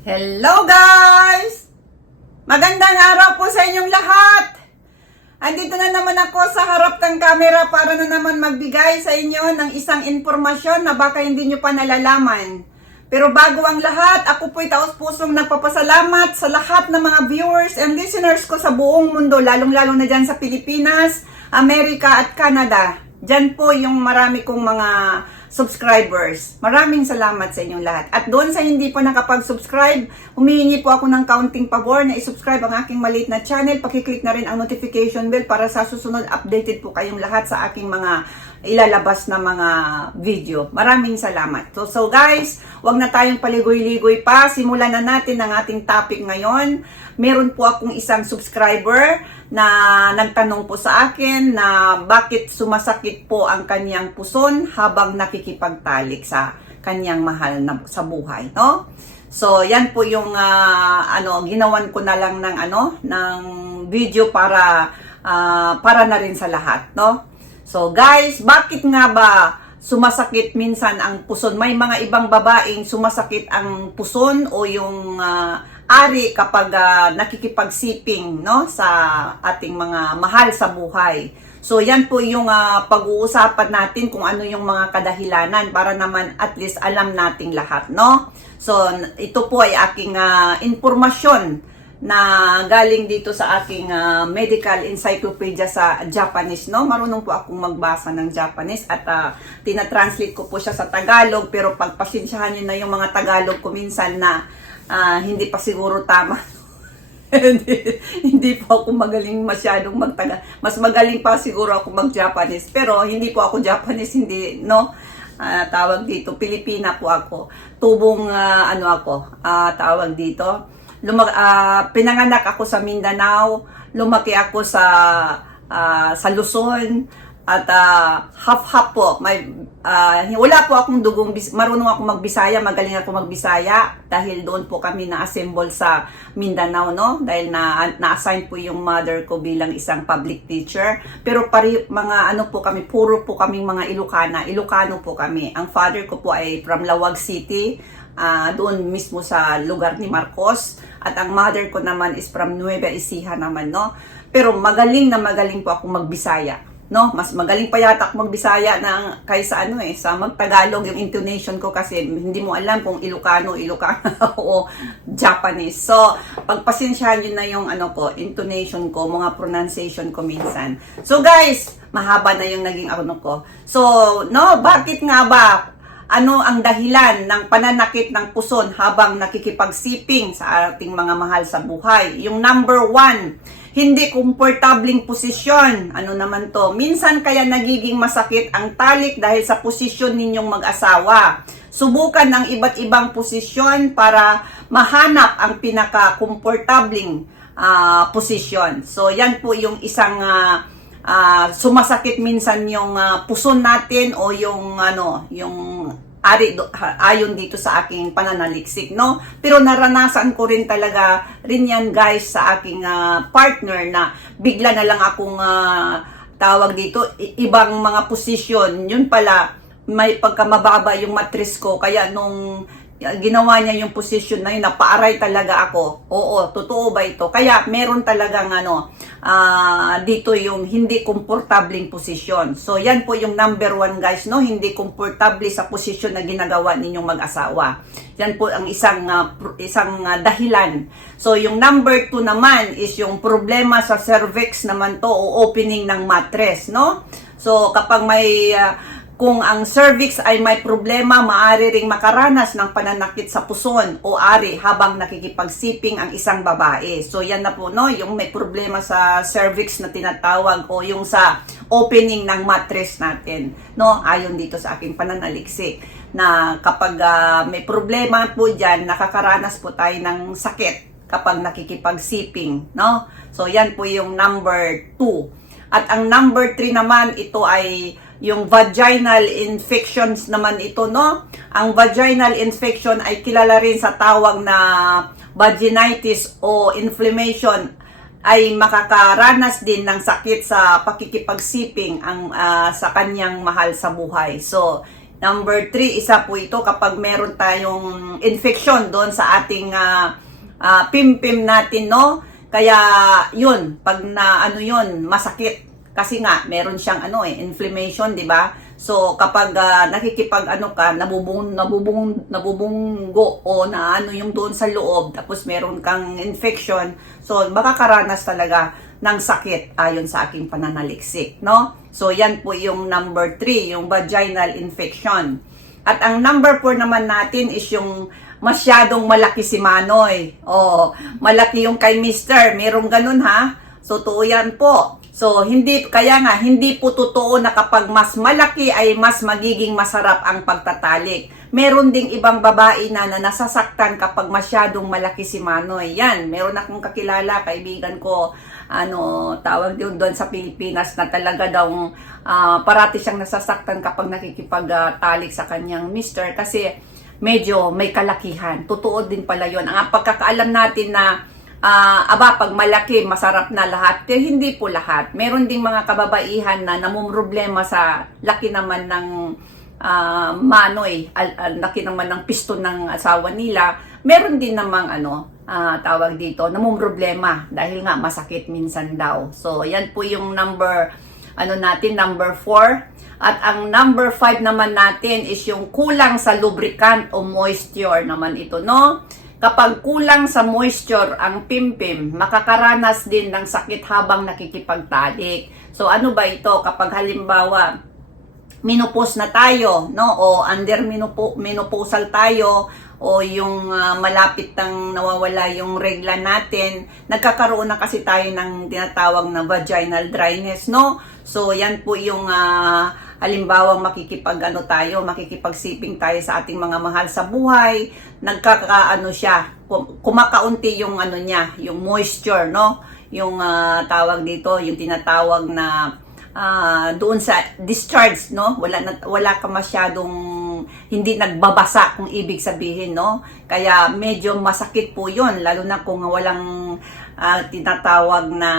Hello guys! Magandang araw po sa inyong lahat! Andito na naman ako sa harap ng camera para na naman magbigay sa inyo ng isang informasyon na baka hindi nyo pa nalalaman. Pero bago ang lahat, ako po'y taos pusong nagpapasalamat sa lahat ng mga viewers and listeners ko sa buong mundo, lalong-lalo na dyan sa Pilipinas, Amerika at Canada. Dyan po yung marami kong mga subscribers. Maraming salamat sa inyong lahat. At doon sa hindi po nakapag-subscribe, humihingi po ako ng counting pabor na i-subscribe ang aking maliit na channel. Pakiclick na rin ang notification bell para sa susunod updated po kayong lahat sa aking mga ilalabas na mga video. Maraming salamat. So, so guys, wag na tayong paligoy-ligoy pa. Simulan na natin ang ating topic ngayon. Meron po akong isang subscriber na nagtanong po sa akin na bakit sumasakit po ang kanyang puson habang nakikipagtalik sa kanyang mahal na sa buhay, no? So, yan po yung ah, ano, ginawan ko na lang ng ano, ng video para ah, para na rin sa lahat, no? So guys, bakit nga ba sumasakit minsan ang puson? May mga ibang babaeng sumasakit ang puson o yung ah, ari kapag ah, nakikipagsiping no sa ating mga mahal sa buhay. So yan po yung ah, pag-uusapan natin kung ano yung mga kadahilanan para naman at least alam nating lahat, no? So ito po ay aking ah, informasyon na galing dito sa aking ah, medical encyclopedia sa Japanese, no? Marunong po akong magbasa ng Japanese at ah, tinatranslate ko po siya sa Tagalog pero pagpasensyahan niyo na yung mga Tagalog ko minsan na ah, hindi pa siguro tama. hindi, hindi po ako magaling masyadong magtaga. Mas magaling pa siguro ako mag-Japanese. Pero hindi po ako Japanese, hindi, no? Ah, tawag dito, Pilipina po ako. Tubong, ah, ano ako, ah, tawag dito. Lumag, ah, pinanganak ako sa Mindanao, lumaki ako sa ah, sa Luzon, at ah, half-half po. May, ah, wala po akong dugong, marunong ako magbisaya, magaling ako magbisaya dahil doon po kami na-assemble sa Mindanao, no? Dahil na, na-assign po yung mother ko bilang isang public teacher. Pero pari, mga ano po kami, puro po kaming mga Ilocana. Ilocano po kami. Ang father ko po ay from Lawag City, ah, doon mismo sa lugar ni Marcos. At ang mother ko naman is from Nueva Ecija naman, no? Pero magaling na magaling po ako magbisaya no? Mas magaling pa yata ako magbisaya na kaysa ano eh sa magtagalog. Yung intonation ko kasi hindi mo alam kung Ilocano Ilocano o Japanese. So pagpasensyahan niyo na yung ano ko intonation ko mga pronunciation ko minsan. So guys mahaba na yung naging ano ko. So no? Bakit nga ba ano ang dahilan ng pananakit ng puson habang nakikipagsiping sa ating mga mahal sa buhay. Yung number one, hindi komportabling posisyon. Ano naman to? Minsan kaya nagiging masakit ang talik dahil sa posisyon ninyong mag-asawa. Subukan ng iba't ibang posisyon para mahanap ang pinaka-komportabling ah, posisyon. So yan po yung isang ah, ah, sumasakit minsan yung ah, puson natin o yung ano, yung ari ayon dito sa aking pananaliksik, no? Pero naranasan ko rin talaga rin yan guys sa aking ah, partner na bigla na lang akong ah, tawag dito ibang mga posisyon. Yun pala may pagkamababa yung matris ko kaya nung uh, ginawa niya yung position na yun, napaaray talaga ako. Oo, totoo ba ito? Kaya meron talagang ano, ah, dito yung hindi komportabling posisyon. So yan po yung number one guys, no? Hindi komportable sa posisyon na ginagawa ninyong mag-asawa. Yan po ang isang ah, pr- isang ah, dahilan. So yung number two naman is yung problema sa cervix naman to o opening ng mattress, no? So kapag may ah, kung ang cervix ay may problema, maaari ring makaranas ng pananakit sa puson o ari habang nakikipagsiping ang isang babae. So yan na po no, yung may problema sa cervix na tinatawag o yung sa opening ng mattress natin, no? Ayon dito sa aking pananaliksik na kapag ah, may problema po diyan, nakakaranas po tayo ng sakit kapag nakikipagsiping, no? So yan po yung number 2. At ang number 3 naman, ito ay yung vaginal infections naman ito, no? Ang vaginal infection ay kilala rin sa tawag na vaginitis o inflammation ay makakaranas din ng sakit sa pakikipagsiping ang ah, sa kanyang mahal sa buhay. So, Number three, isa po ito kapag meron tayong infection doon sa ating ah, ah, pim-pim natin, no? Kaya, yun, pag na ano yun, masakit. Kasi nga, meron siyang ano eh, inflammation, di ba? So, kapag ah, nakikipag ano ka, nabubung, nabubung, nabubunggo o na ano yung doon sa loob, tapos meron kang infection, so makakaranas talaga ng sakit ayon sa aking pananaliksik, no? So, yan po yung number 3, yung vaginal infection. At ang number 4 naman natin is yung masyadong malaki si Manoy. Oh, malaki yung kay Mister. Merong ganun ha. So, totoo yan po. So, hindi, kaya nga, hindi po totoo na kapag mas malaki ay mas magiging masarap ang pagtatalik. Meron ding ibang babae na, na nasasaktan kapag masyadong malaki si Manoy. Yan, meron akong kakilala, kaibigan ko, ano, tawag din doon sa Pilipinas na talaga daw ah, parati siyang nasasaktan kapag nakikipagtalik sa kanyang mister kasi medyo may kalakihan. Totoo din pala yon. Ang pagkakaalam natin na ah, aba, pag malaki, masarap na lahat. Pero hindi po lahat. Meron ding mga kababaihan na namumroblema sa laki naman ng ah, manoy, al, al, laki naman ng piston ng asawa nila. Meron din namang ano, ah, tawag dito, namumroblema dahil nga masakit minsan daw. So, yan po yung number, ano natin, number 4. At ang number 5 naman natin is yung kulang sa lubricant o moisture naman ito, no? Kapag kulang sa moisture ang pimpim, makakaranas din ng sakit habang nakikipagtalik. So ano ba ito? Kapag halimbawa, menopause na tayo, no? O under menopausal tayo, o yung ah, malapit nang nawawala yung regla natin, nagkakaroon na kasi tayo ng tinatawag na vaginal dryness, no? So, yan po yung ah, halimbawa makikipag ano tayo, makikipagsiping tayo sa ating mga mahal sa buhay, nagkakaano siya, kum- kumakaunti yung ano niya, yung moisture, no? Yung ah, tawag dito, yung tinatawag na ah, doon sa discharge, no? Wala na, wala ka masyadong hindi nagbabasa kung ibig sabihin, no? Kaya medyo masakit po 'yon lalo na kung walang ah, tinatawag na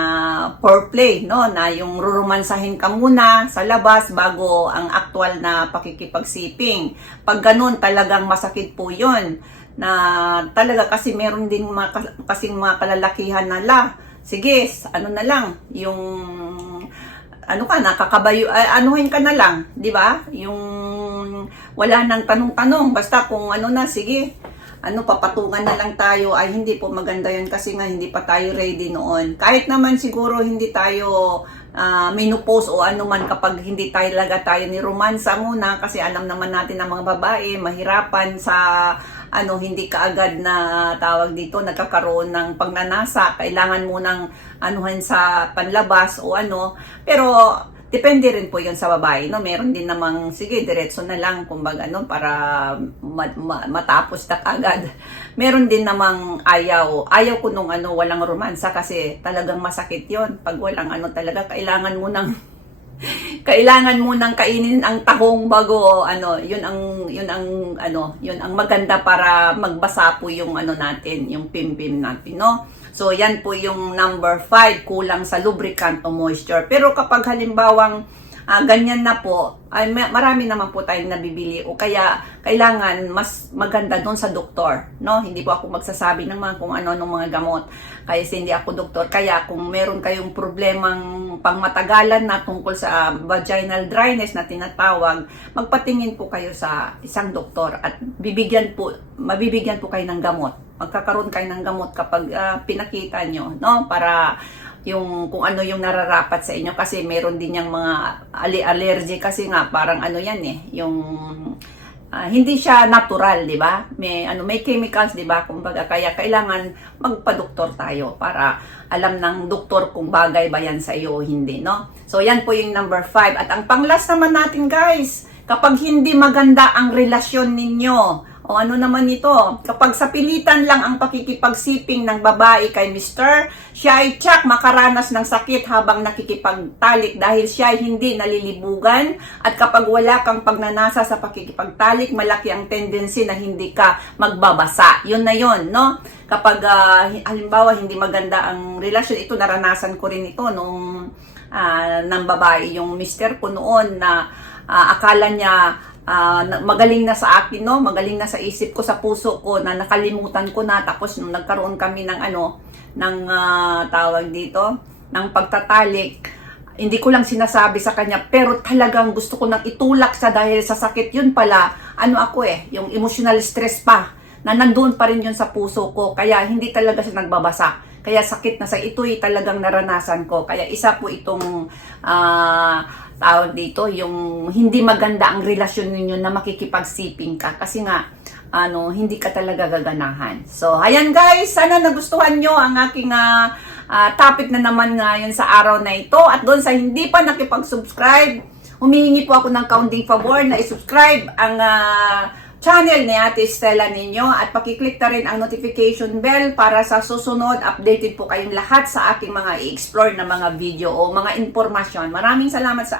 foreplay, no? Na yung rurumansahin ka muna sa labas bago ang actual na pakikipagsiping. Pag ganun, talagang masakit po 'yon na talaga kasi meron din mga kas- kasing mga kalalakihan na la. Sige, ano na lang, yung ano ka, nakakabayo, ay, anuhin ka na lang, di ba? Yung wala nang tanong-tanong, basta kung ano na, sige, ano, papatungan na lang tayo, ay hindi po maganda yun kasi nga hindi pa tayo ready noon. Kahit naman siguro hindi tayo ah, menopause o ano man kapag hindi tayo talaga tayo ni romansa muna kasi alam naman natin na mga babae mahirapan sa ano hindi kaagad na tawag dito nagkakaroon ng pagnanasa. Kailangan mo ng anuhan sa panlabas o ano. Pero depende rin po yun sa babae no? Meron din namang sige diretso na lang kumbaga no? Para ma- ma- matapos na agad meron din namang ayaw. Ayaw ko nung ano walang romansa kasi talagang masakit yon pag walang ano talaga kailangan mo ng kailangan mo nang kainin ang tahong bago ano yun ang yun ang ano yun ang maganda para magbasa po yung ano natin yung pimpim natin no? So yan po yung number 5 kulang sa lubricant o moisture. Pero kapag halimbawang ah, ganyan na po. Ay ma- marami naman po tayong nabibili. O kaya kailangan mas maganda doon sa doktor no? Hindi po ako magsasabi ng mga kung ano ng mga gamot. Kasi hindi ako doktor. Kaya kung meron kayong problemang pangmatagalan na tungkol sa vaginal dryness na tinatawag magpatingin po kayo sa isang doktor at bibigyan po mabibigyan po kayo ng gamot. Magkakaroon kayo ng gamot kapag ah, pinakita nyo no? Para yung kung ano yung nararapat sa inyo kasi meron din yung mga allergy kasi nga parang ano yan eh yung ah, hindi siya natural, di ba? May ano may chemicals, di ba? Kumbaga kaya kailangan magpa-doktor tayo para alam ng doktor kung bagay ba yan sa iyo o hindi, no? So yan po yung number 5 at ang panglas naman natin guys, kapag hindi maganda ang relasyon ninyo, o ano naman ito? Kapag sa pilitan lang ang pakikipagsiping ng babae kay Mr., siya ay tsak makaranas ng sakit habang nakikipagtalik dahil siya ay hindi nalilibugan at kapag wala kang pagnanasa sa pakikipagtalik, malaki ang tendency na hindi ka magbabasa. Yun na yun, no? Kapag ah, halimbawa hindi maganda ang relasyon, ito naranasan ko rin ito nung ah, ng babae, yung mister ko noon na ah, akala niya na- magaling na sa akin, no? Magaling na sa isip ko, sa puso ko, na nakalimutan ko na. Tapos nung nagkaroon kami ng ano, ng ah, tawag dito, ng pagtatalik, hindi ko lang sinasabi sa kanya, pero talagang gusto ko nang itulak sa dahil sa sakit yun pala, ano ako eh, yung emotional stress pa, na nandun pa rin yun sa puso ko, kaya hindi talaga siya nagbabasa. Kaya sakit na sa ito'y talagang naranasan ko. Kaya isa po itong ah, tawag dito, yung hindi maganda ang relasyon ninyo na makikipagsiping ka. Kasi nga, ano, hindi ka talaga gaganahan. So, ayan guys, sana nagustuhan nyo ang aking ah, ah, topic na naman ngayon sa araw na ito. At doon sa hindi pa nakipag-subscribe, humihingi po ako ng counting favor na i-subscribe ang ah, channel ni Ate Stella ninyo at pakiclick na rin ang notification bell para sa susunod updated po kayong lahat sa aking mga i-explore na mga video o mga informasyon. Maraming salamat sa